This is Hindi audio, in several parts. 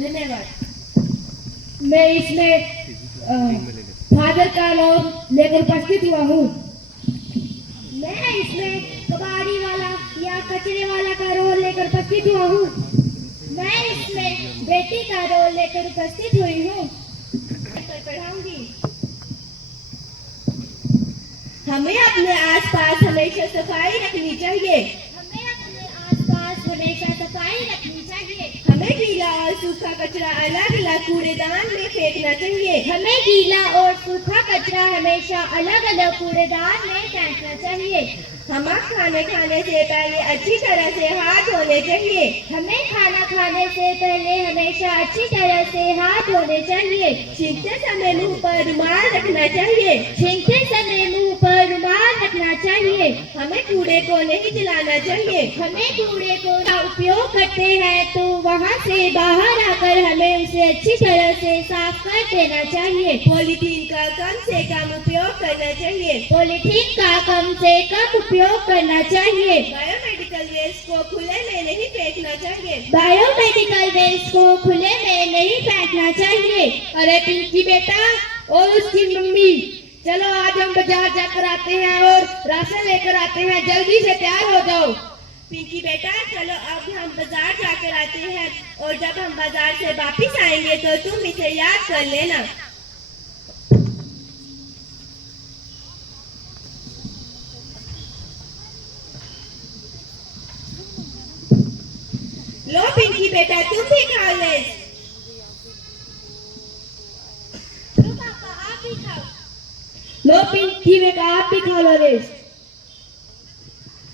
धन्यवाद। मैं इसमें फादर का नाम लेकर उपस्थित हुआ हूँ। मैं इसमें कबाड़ी वाला या कचरे वाला का रोल लेकर उपस्थित हुआ हूँ। मैं इसमें बेटी का रोल लेकर उपस्थित हुई हूँ। पढ़ाऊंगी। हमें अपने आसपास हमेशा सफाई रखनी चाहिए। हमें अपने आसपास हमेशा सफाई रखनी चाहिए। हमें गीला और सूखा कचरा अलग अलग कूड़ेदान में फेंकना चाहिए। हमें गीला और सूखा कचरा हमेशा अलग अलग कूड़ेदान में फेंकना चाहिए। हमें खाने खाने से पहले अच्छी तरह से हाथ धोने चाहिए। हमें खाना खाने से पहले हमेशा अच्छी तरह से हाथ धोने चाहिए। छींकते समय मुंह पर रुमाल रखना चाहिए। छींकते समय मुंह पर रुमाल रखना चाहिए। हमें कूड़े को नहीं जलाना चाहिए। हमें कूड़े को उपयोग करते हैं तो वहाँ से बाहर आकर हमें उसे अच्छी तरह से साफ कर देना चाहिए। पॉलीथीन का कम से कम उपयोग करना चाहिए। पॉलीथीन का कम से कम उपयोग करना चाहिए। बायोमेडिकल वेस्ट को खुले में नहीं फेंकना चाहिए। बायोमेडिकल वेस्ट को खुले में नहीं फेंकना चाहिए। अरे पिंकी बेटा और उसकी मम्मी, चलो आज हम बाजार जाकर आते हैं और राशन लेकर आते हैं, जल्दी से तैयार हो जाओ। पिंकी बेटा चलो अब हम बाजार जाकर आते हैं और जब हम बाजार से वापिस आएंगे तो तुम इसे याद कर लेना। लो पिंकी बेटा तुम भी खा ले। लो पापा आप भी खाओ। लो पिंकी बेटा आप भी खा लो रेस।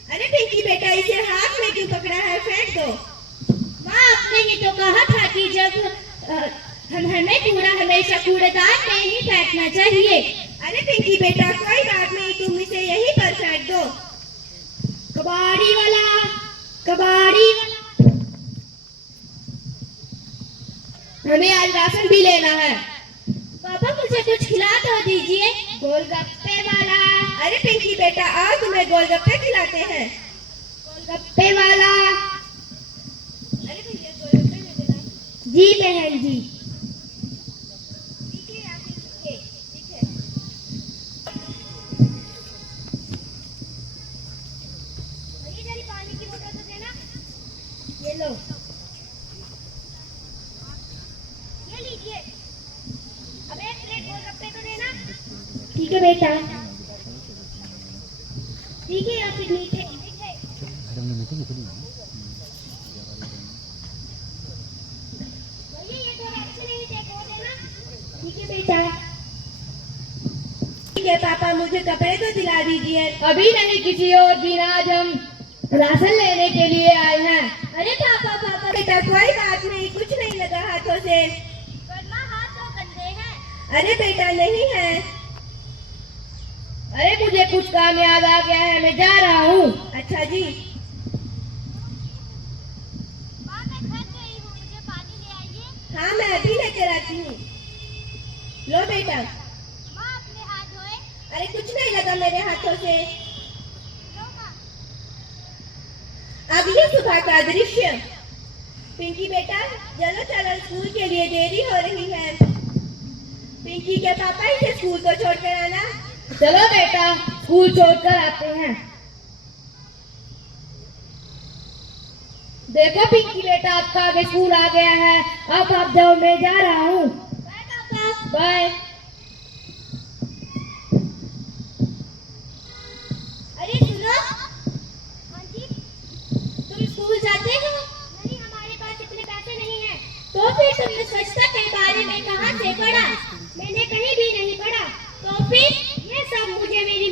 अरे पिंकी बेटा इसे हाथ में क्यों पकड़ा है, फेंक दो। माँ आपने ही तो कहा था कि जब हमें कूड़ा हमेशा कूड़ेदान में ही फेंकना चाहिए। अरे पिंकी बेटा कोई बात नहीं, तुम इसे यहीं पर फेंक दो। कबाड़ी वाला, कबाड़ी वाला, हमें आज राशन भी लेना है। पापा मुझे कुछ खिला तो दीजिए। गोलगप्पे वाला। अरे पिंकी बेटा आज तुम्हें गोलगप्पे खिलाते हैं। गोलगप्पे वाला। अरे भैया गोलगप्पे दे देना। जी बहन जी। ठीक है आप ठीक है। भैया जरा पानी की बोतल तो देना। ये लो। ये लीजिए। अब एक प्लेट गोलगप्पे तो देना। ठीक है बेटा। ठीक है आप मीठे। भैया ये थोड़ा अच्छे नहीं थे, वो देना। ठीक है बेटा। ठीक है पापा मुझे कपड़े तो दिला दीजिए। अभी नहीं, किसी और दिन, आज हम राशन लेने के लिए आए हैं। अरे पापा बेटा कोई बात नहीं, कुछ नहीं लगा हाथों से। वरना हाथ तो गंदे हैं। अरे बेटा नहीं है। अरे मुझे कुछ काम याद आ गया है, मैं जा रहा हूँ। अच्छा जी। माँ मैं थक गई हूँ, मुझे पानी ले आइए। हाँ मैं अभी लेकर आती हूँ। लो बेटा। माँ अपने हाथ धोए। अरे कुछ नहीं लगा मेरे हाथों से। लो माँ। अब ये सुबह का दृश्य। पिंकी बेटा चलो चलो स्कूल के लिए देरी हो रही है। पिंकी के पापा इसे स्कूल को छोड़कर आना। चलो बेटा स्कूल छोड़कर आते हैं। देखो पिंकी बेटा आपका आगे स्कूल आ गया है, अब आप जाओ, मैं जा रहा हूँ। बाय पापा। बाय। अरे सुनो। हाँ जी। तुम स्कूल जाते हो? नहीं हमारे पास इतने पैसे नहीं हैं। तो फिर तुमने स्वच्छता के बारे में कहाँ से पढ़ा? मैंने कहीं भी नहीं पढ़ा। तो फिर ये सब मुझे मेरी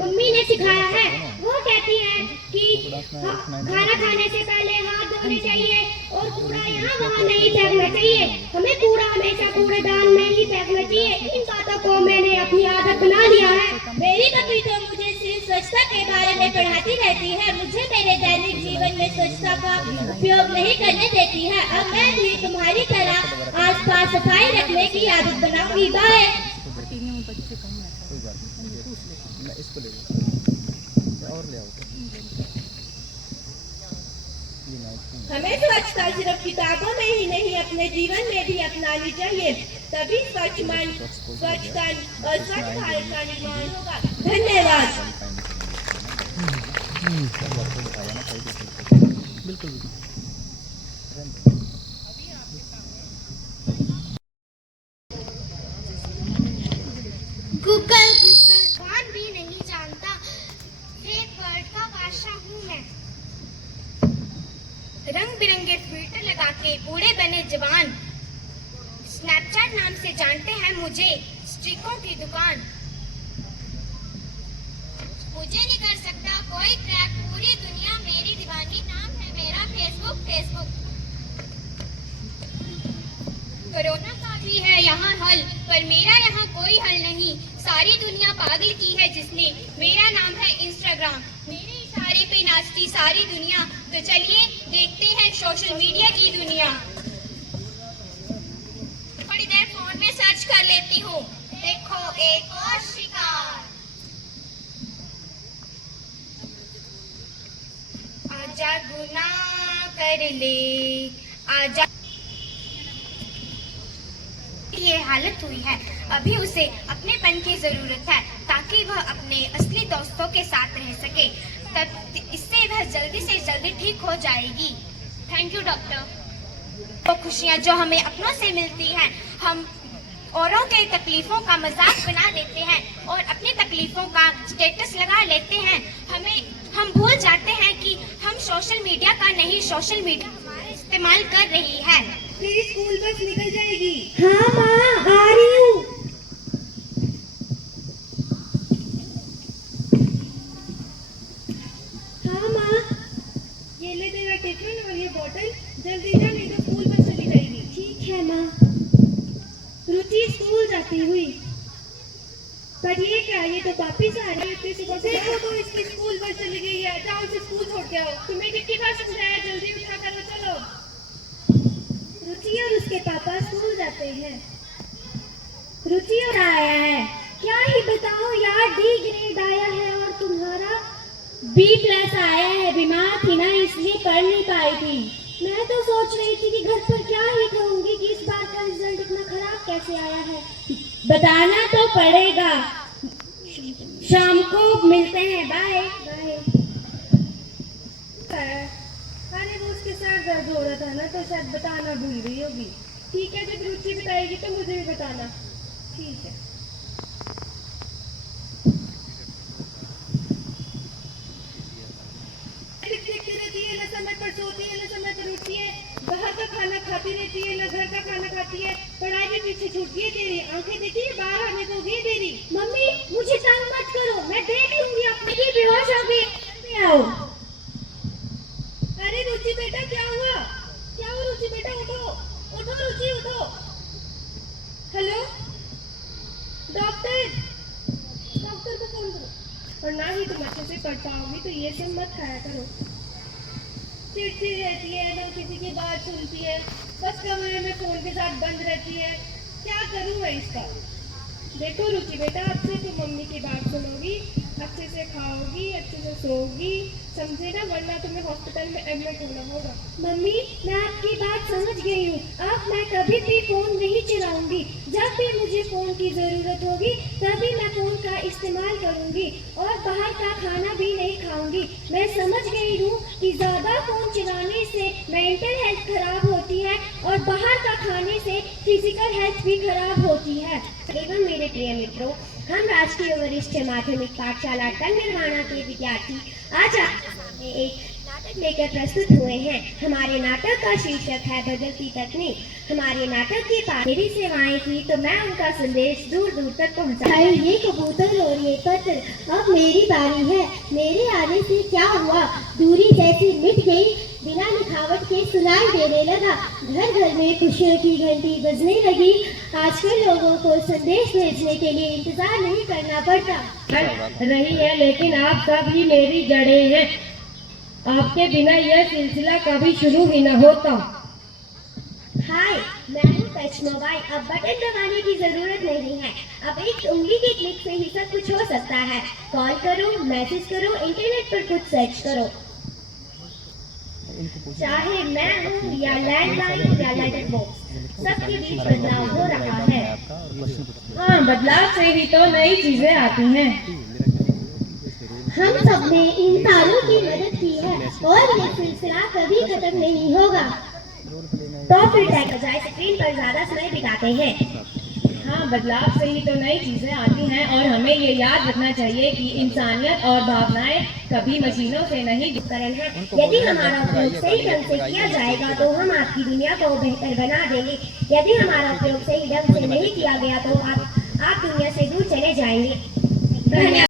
मम्मी ने सिखाया है। वो कहती है कि खाना खाने से पहले हाथ धोने चाहिए और कूड़ा यहाँ वहाँ नहीं फेंकना चाहिए। हमें कूड़ा हमेशा कूड़ेदान में ही फेंकना चाहिए। इन बातों को मैंने अपनी आदत बना लिया है। मेरी मम्मी तो मुझे सिर्फ स्वच्छता के बारे में पढ़ाती रहती है, मुझे मेरे दैनिक जीवन में स्वच्छता का उपयोग नहीं करने देती है। अब मैं भी तुम्हारी तरह आसपास सफाई रखने की आदत बनाऊंगी। बाय। इसको ले लो और ले आओ। हमें स्वच्छता सिर्फ किताबों में ही नहीं अपने जीवन में भी अपनानी चाहिए, तभी स्वच्छ मन, स्वच्छ तन और स्वच्छ भारत का निर्माण होगा। धन्यवाद। बिल्कुल। गूगल कौन भी नहीं जानता, फेक वर्ड का बादशाह हूँ मैं। रंग बिरंगे फिल्टर लगा के बूढ़े बने जवान, स्नैपचैट नाम से जानते हैं मुझे, स्टिकों की दुकान। मुझे नहीं कर सकता कोई क्रैक, पूरी दुनिया मेरी दीवानी, नाम है मेरा फेसबुक। कोरोना का भी है यहाँ हल, पर मेरा यहाँ कोई हल नहीं, सारी दुनिया पागल की है जिसने, मेरा नाम है इंस्टाग्राम। मेरे इशारे पे नाचती सारी दुनिया, तो चलिए देखते हैं सोशल मीडिया की दुनिया। थोड़ी देर फोन में सर्च कर लेती हूँ, देखो एक और शिकार। आजा गुनाह कर ले, आजा। ये हालत हुई है, अभी उसे अपनेपन की जरूरत है ताकि वह अपने असली दोस्तों के साथ रह सके, तब इससे वह जल्दी से जल्दी ठीक हो जाएगी। Thank you doctor. वो खुशियाँ जो हमें अपनों से मिलती हैं, हम औरों के तकलीफों का मजाक बना देते हैं और अपनी तकलीफों का स्टेटस लगा लेते हैं। हम भूल जाते हैं कि हम सोशल मीडिया का नहीं, सोशल मीडिया हमारा इस्तेमाल कर रही है। मेरी स्कूल बस निकल जाएगी। हाँ माँ, आ रही हूँ। हाँ माँ। ये ले तेरा टिफिन और ये बोतल, जल्दी जा नहीं तो स्कूल बस चली जाएगी। ठीक है माँ। रुचि स्कूल जाती हुई, पर ये क्या, ये तो वापिस आ रही है। देखो तो इसकी स्कूल बस चली गई है, जाओ उसे स्कूल छोड़ के आओ। तुम्हें कितनी बार समझाया, जल्दी उठा करो, चलो। रुचि और उसके पापा स्कूल जाते हैं। रुचि और आया है, क्या ही बताओ यार, डी ग्रेड आया है और तुम्हारा B+ आया है। बीमार थी ना, इसलिए पढ़ नहीं पाई थी। मैं तो सोच रही थी कि घर पर क्या ही कहूंगी कि इस बार का रिजल्ट इतना खराब कैसे आया है। बताना तो पड़ेगा। शाम को मिलते हैं, बाय बाय। अरे वो उसके साथ दर्द हो रहा था ना, तो शायद बताना भूल गई होगी। ठीक है, जब रुचि बताएगी तो मुझे भी बताना। ठीक है। देखती रहती है, न समय पर सोती है, न समय पर उठती है, बाहर का खाना खाती रहती है, न घर का खाना खाती है, पढ़ाई में पीछे छूट गई तेरी, आंखें देखी है, बाहर आने को गई तेरी। मम्मी मुझे तंग मत करो, मैं देख लूंगी। अपनी की बेहोश हो गई, जल्दी आओ। अरे रुचि बेटा, क्या हुआ? क्या हुआ रुचि बेटा? उठो उठो रुचि, उठो। हेलो डॉक्टर, डॉक्टर को फोन करो। और ना ही तुम अच्छे से पढ़ पाओगी तो ये सब मत खाया करो। चिड़चिड़ रहती है, ना किसी की बात सुनती है, बस कमरे में फोन के साथ बंद रहती है। क्या करूँ मैं इसका? देखो रुचि बेटा, अब से तुम मम्मी की बात सुनोगी, अच्छे से खाओगी, अच्छे से सोओगी, समझे ना, वरना तुम्हें हॉस्पिटल में एडमिट होना होगा। मम्मी मैं आपकी बात समझ गई हूँ। अब मैं कभी भी फोन नहीं चलाऊंगी। जब भी मुझे फोन की जरूरत होगी तभी मैं फोन का इस्तेमाल करूंगी और बाहर का खाना भी नहीं खाऊंगी। मैं समझ गई हूँ कि ज्यादा फोन चलाने से मेंटल हेल्थ खराब होती है और बाहर का खाने से फिजिकल हेल्थ भी खराब होती है। एवं मेरे प्रिय मित्रों, हम राजकीय वरिष्ठ माध्यमिक पाठशाला टंगरवाना के विद्यार्थी आज आपके सामने एक नाटक लेकर प्रस्तुत हुए हैं। हमारे नाटक का शीर्षक है बदलती तकनीक। हमारे नाटक के पास मेरी सेवाएं थी तो मैं उनका संदेश दूर दूर तक पहुंचाया। ये कबूतर और ये पत्र, अब मेरी बारी है। मेरे आने से क्या हुआ, दूरी जैसी मिट गई, बिना लिखावट के सुनाई देने लगा। घर घर में खुशियों की घंटी बजने लगी। आजकल लोगों को संदेश भेजने के लिए इंतजार नहीं करना पड़ता रही है, लेकिन आप सब ही मेरी जड़ें हैं। आपके बिना यह सिलसिला कभी शुरू ही न होता। हाय, मैं हूँ टच मोबाइल। अब बटन दबाने की जरूरत नहीं है। अब एक उंगली के क्लिक से ही सब कुछ हो सकता है। कॉल करो, मैसेज करो, इंटरनेट पर कुछ सर्च करो। चाहे मैं हूँ या लैंडलाइन या लेटर बॉक्स, सबके बीच बदलाव हो रहा है। हाँ, बदलाव से ही तो नई चीजें आती हैं। हम सब ने इन तारों की मदद की है और ये सिलसिला कभी खत्म नहीं होगा। तो फिर तय बजाय स्क्रीन पर ज्यादा समय बिताते हैं। हाँ, बदलाव से ही तो नई चीजें आती हैं और हमें ये याद रखना चाहिए कि इंसानियत और भावनाएं कभी मशीनों से नहीं। उपकरण है, यदि हमारा उपयोग सही ढंग से किया जाएगा तो हम आपकी दुनिया को बेहतर बना देंगे। यदि हमारा उपयोग सही ढंग से नहीं किया गया तो आप दुनिया से दूर चले जाएंगे। धन्यवाद।